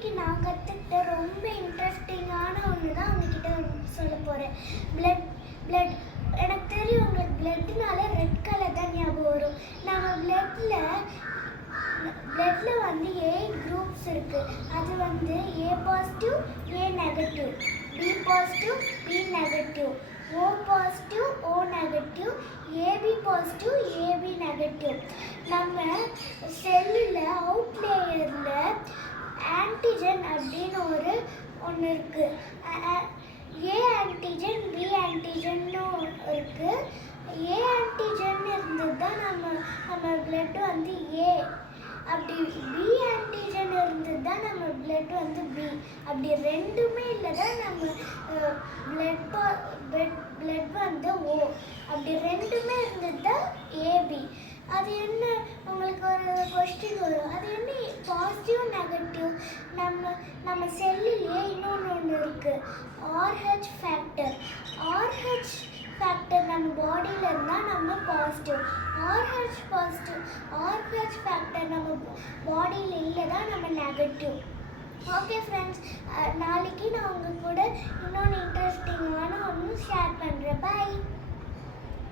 இன்னைக்கு நான் கற்றுக்கிட்ட ரொம்ப இன்ட்ரெஸ்டிங்கான ஒன்று தான் உங்ககிட்ட சொல்ல போகிறேன். பிளட் எனக்கு தெரியும் உங்களுக்கு பிளட்னால ரெட் கலர் தான் ஞாபகம் வரும். நம்ம பிளட்ல வந்து 8 குரூப்ஸ் இருக்கு. அது வந்து A positive A negative, B positive B negative, O positive O negative, AB positive AB negative. நம்ம செல்லில் அவுட் லேயரில் ஆன்டிஜன் அப்படின்னு ஒன்று இருக்குது. ஏ ஆன்டிஜன் பி ஆன்டிஜன்னு இருக்குது. ஏ ஆன்டிஜன் இருந்தது தான் நம்ம பிளட் வந்து ஏ. அப்படி பி ஆன்டிஜன் இருந்தது தான் நம்ம பிளட் வந்து பி. அப்படி ரெண்டுமே இல்லை தான் நம்ம பிளட் வந்து ஓ. அப்படி ரெண்டுமே இருந்தது தான் ஏபி. அது என்ன உங்களுக்கு ஒரு கொஸ்டின் வரும், அது என்ன பாசிட்டிவ் நெகட்டிவ்? நம்ம செல்லிலே இன்னொன்று இருக்குது, ஆர்ஹெச் ஃபேக்டர். ஆர்ஹெச் ஃபேக்டர் நம்ம பாடியில் இருந்தால் நம்ம பாசிட்டிவ். ஆர்ஹெச் ஃபேக்டர் நம்ம பாடியில் இல்லை தான் நம்ம நெகட்டிவ். ஓகே ஃப்ரெண்ட்ஸ், நாளைக்கு நான் உங்கள் கூட இன்னொன்று இன்ட்ரெஸ்டிங்கான ஒன்று ஷேர் பண்ணுறேன். பாய்.